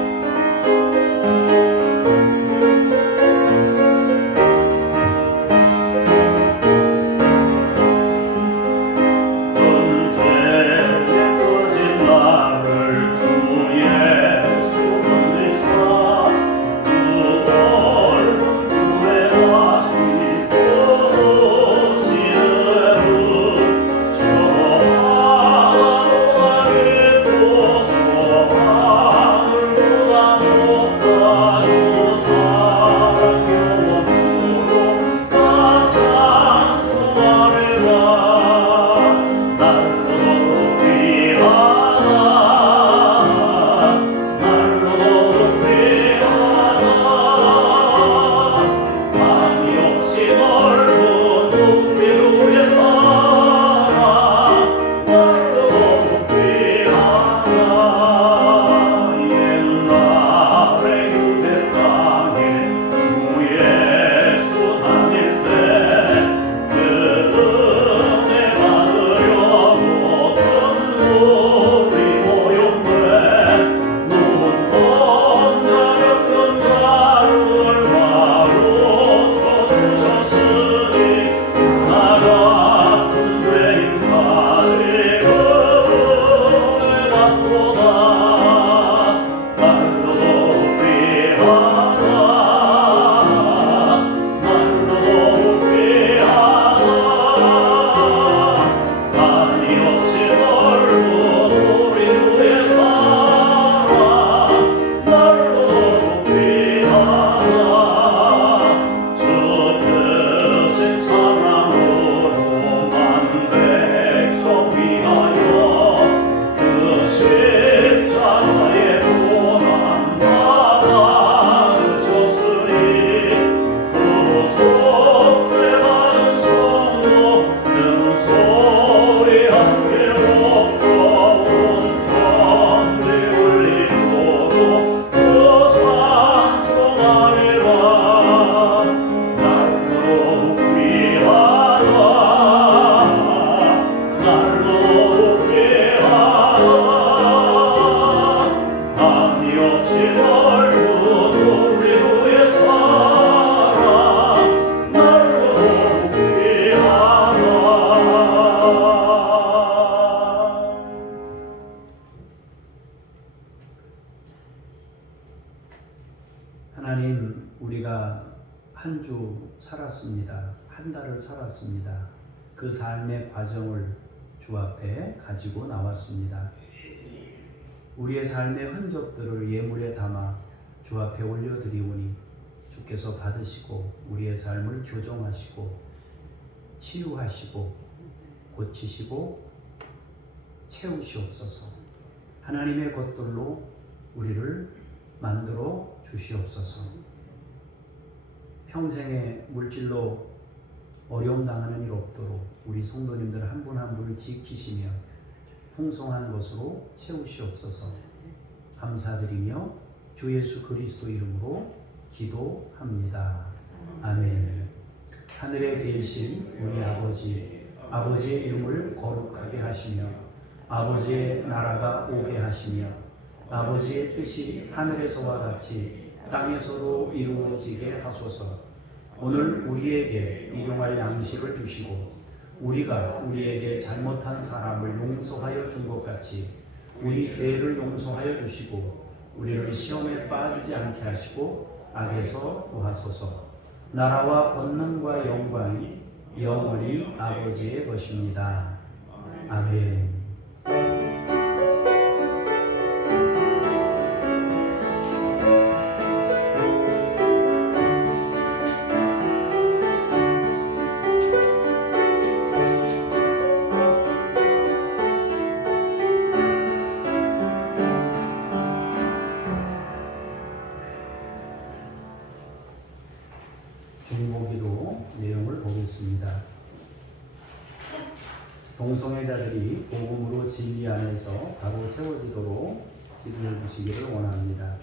하나님, 우리가 한 주 살았습니다. 한 달을 살았습니다. 그 삶의 과정을 주 앞에 가지고 나왔습니다. 우리의 삶의 흔적들을 예물에 담아 주 앞에 올려드리오니 주께서 받으시고 우리의 삶을 교정하시고 치유하시고 고치시고 채우시옵소서. 하나님의 것들로 우리를 만들어 주시옵소서. 평생에 물질로 어려움 당하는 일 없도록 우리 성도님들 한 분 한 분을 지키시며 풍성한 것으로 채우시옵소서. 감사드리며 주 예수 그리스도 이름으로 기도합니다. 아멘. 하늘에 계신 우리 아버지의 이름을 거룩하게 하시며 아버지의 나라가 오게 하시며 아버지의 뜻이 하늘에서와 같이 땅에서도 이루어지게 하소서. 오늘 우리에게 일용할 양식을 주시고 우리가 우리에게 잘못한 사람을 용서하여 준 것 같이 우리 죄를 용서하여 주시고 우리를 시험에 빠지지 않게 하시고 악에서 구하소서. 나라와 권능과 영광이 영원히 아버지의 것입니다. 아멘. 중보기도 내용을 보겠습니다. 동성애자들이 복음으로 진리 안에서 바로 세워지도록 기도해 주시기를 원합니다.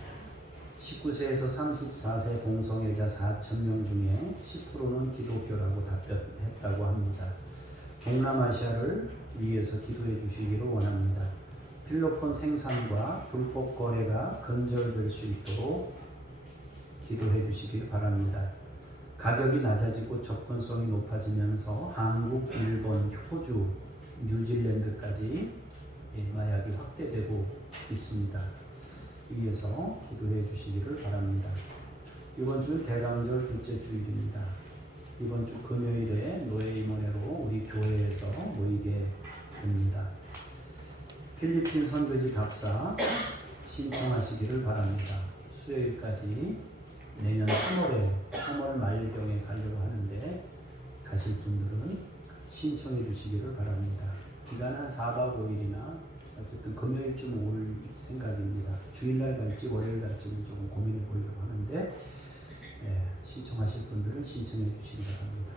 19세에서 34세 동성애자 4,000명 중에 10%는 기독교라고 답변했다고 합니다. 동남아시아를 위해서 기도해 주시기를 원합니다. 필로폰 생산과 불법 거래가 근절될 수 있도록 기도해 주시길 바랍니다. 가격이 낮아지고 접근성이 높아지면서 한국, 일본, 호주, 뉴질랜드까지 마약이 확대되고 있습니다. 위에서 기도해 주시기를 바랍니다. 이번 주 대강절 둘째 주일입니다. 이번 주 금요일에 노예임원회로 우리 교회에서 모이게 됩니다. 필리핀 선교지 답사 신청하시기를 바랍니다. 수요일까지 내년 3월 말경에 가려고 하는데 가실 분들은 신청해 주시기를 바랍니다. 기간 한 4박 5일이나 어쨌든 금요일쯤 올 생각입니다. 주일날 갈지 월요일 갈지는 조금 고민해 보려고 하는데 신청하실 분들은 신청해 주시기 바랍니다.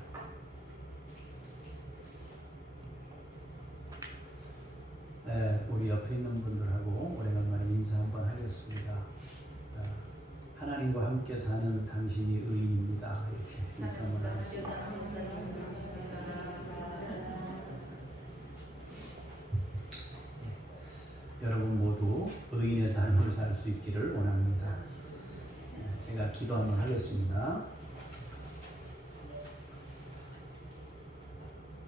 우리 옆에 있는 분들하고 오래간만에 인사 한번 하겠습니다. 하나님과 함께 사는 당신이 의인입니다. 이렇게 인사 한번 하겠습니다. 여러분 모두 의인의 삶을 살 수 있기를 원합니다. 제가 기도 한번 하겠습니다.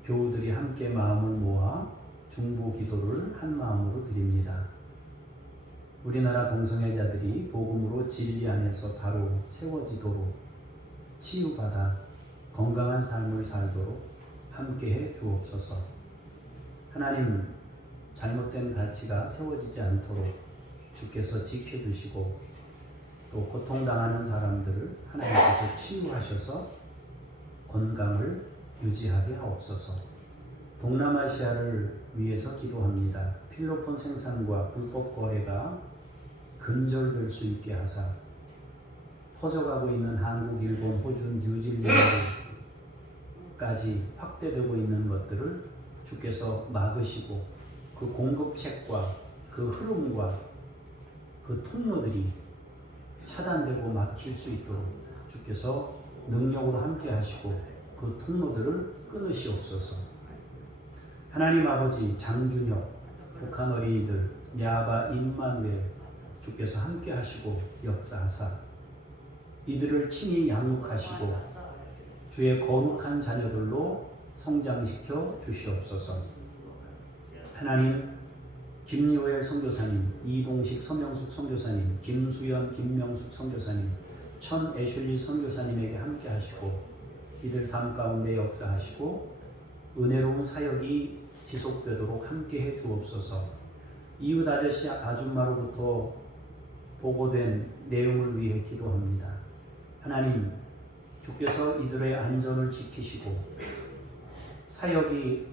교우들이 함께 마음을 모아 중보 기도를 한 마음으로 드립니다. 우리나라 동성애자들이 복음으로 진리 안에서 바로 세워지도록 치유받아 건강한 삶을 살도록 함께해 주옵소서. 하나님, 잘못된 가치가 세워지지 않도록 주께서 지켜주시고 또 고통당하는 사람들을 하나님께서 치유하셔서 건강을 유지하게 하옵소서. 동남아시아를 위해서 기도합니다. 필로폰 생산과 불법 거래가 근절될 수 있게 하사 퍼져가고 있는 한국, 일본, 호주, 뉴질랜드까지 확대되고 있는 것들을 주께서 막으시고 그 공급책과 그 흐름과 그 통로들이 차단되고 막힐 수 있도록 주께서 능력으로 함께 하시고 그 통로들을 끊으시옵소서. 하나님 아버지, 장준혁, 북한 어린이들, 야바, 임마누엘 주께서 함께 하시고 역사하사 이들을 친히 양육하시고 주의 거룩한 자녀들로 성장시켜 주시옵소서. 하나님, 김요엘 선교사님, 이동식 서명숙 선교사님, 김수연, 김명숙 선교사님, 천 애슐리 선교사님에게 함께 하시고 이들 삶 가운데 역사하시고 은혜로운 사역이 지속되도록 함께 해 주옵소서. 이웃 아저씨 아줌마로부터 보고된 내용을 위해 기도합니다. 하나님, 주께서 이들의 안전을 지키시고 사역이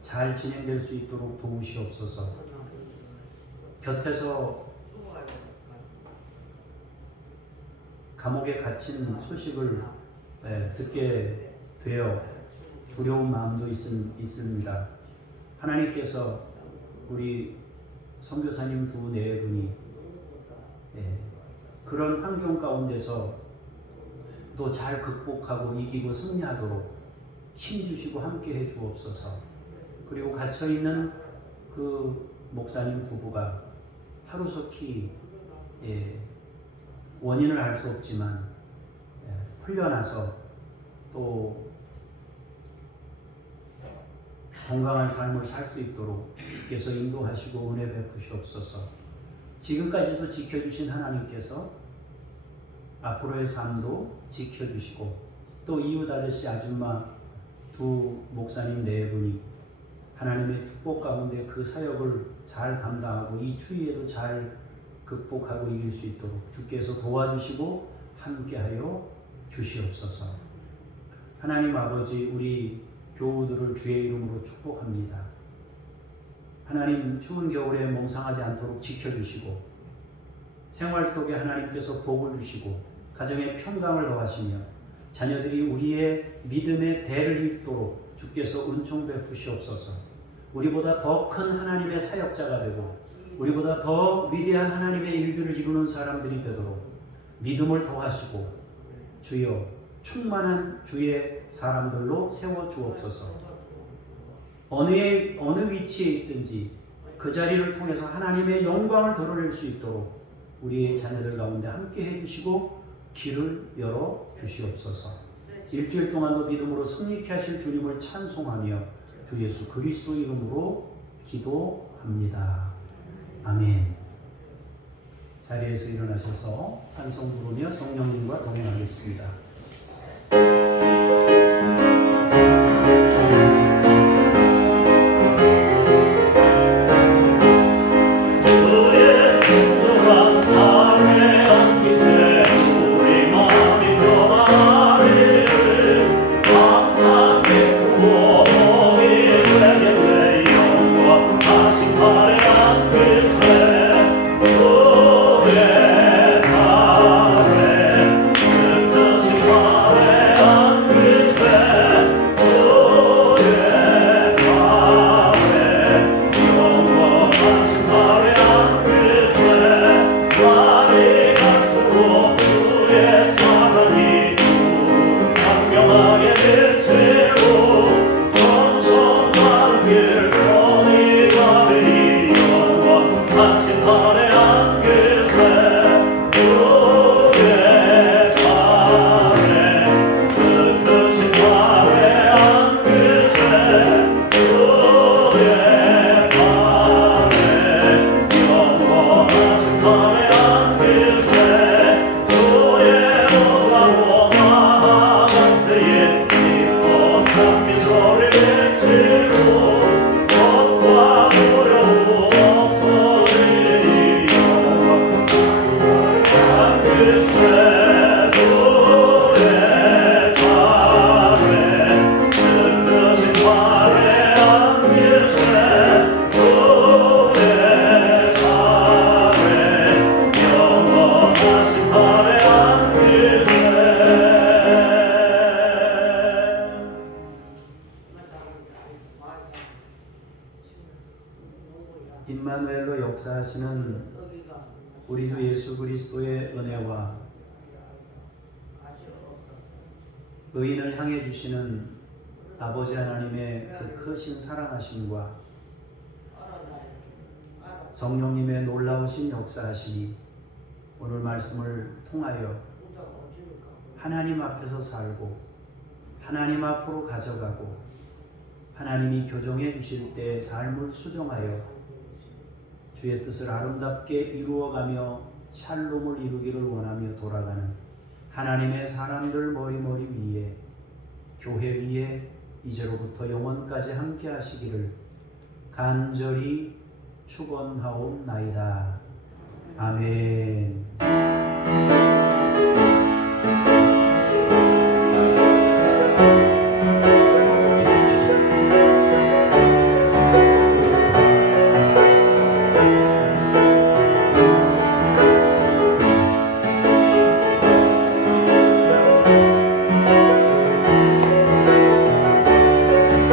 잘 진행될 수 있도록 도우시옵소서. 곁에서 감옥에 갇힌 소식을 듣게 되어 두려운 마음도 있습니다. 하나님께서 우리 선교사님 두 네 분이 그런 환경 가운데서 또 잘 극복하고 이기고 승리하도록 힘주시고 함께 해 주옵소서. 그리고 갇혀있는 그 목사님 부부가 하루속히 원인을 알 수 없지만 풀려나서 또 건강한 삶을 살 수 있도록 주께서 인도하시고 은혜 베푸시옵소서. 지금까지도 지켜주신 하나님께서 앞으로의 삶도 지켜주시고 또 이웃 아저씨 아줌마 두 목사님 네 분이 하나님의 축복 가운데 그 사역을 잘 감당하고 이 추위에도 잘 극복하고 이길 수 있도록 주께서 도와주시고 함께하여 주시옵소서. 하나님 아버지, 우리 교우들을 주의 이름으로 축복합니다. 하나님, 추운 겨울에 몽상하지 않도록 지켜주시고 생활 속에 하나님께서 복을 주시고 가정에 평강을 더하시며 자녀들이 우리의 믿음의 대를 잇도록 주께서 은총 베푸시옵소서. 우리보다 더 큰 하나님의 사역자가 되고 우리보다 더 위대한 하나님의 일들을 이루는 사람들이 되도록 믿음을 더하시고 주여 충만한 주의 사람들로 세워주옵소서. 어느 위치에 있든지 그 자리를 통해서 하나님의 영광을 드러낼 수 있도록 우리의 자녀들 가운데 함께 해주시고 길을 열어 주시옵소서. 일주일 동안도 믿음으로 승리케 하실 주님을 찬송하며 주 예수 그리스도 이름으로 기도합니다. 아멘. 자리에서 일어나셔서 찬송 부르며 성령님과 동행하겠습니다. 임마누엘로 역사하시는 우리 주 예수 그리스도의 은혜와 의인을 향해 주시는 아버지 하나님의 그 크신 사랑하심과 성령님의 놀라우신 역사하심이 오늘 말씀을 통하여 하나님 앞에서 살고 하나님 앞으로 가져가고 하나님이 교정해 주실 때 삶을 수정하여 주의 뜻을 아름답게 이루어가며 샬롬을 이루기를 원하며 돌아가는 하나님의 사람들 머리머리 위에 교회 위에 이제로부터 영원까지 함께 하시기를 간절히 축원하옵나이다. 아멘.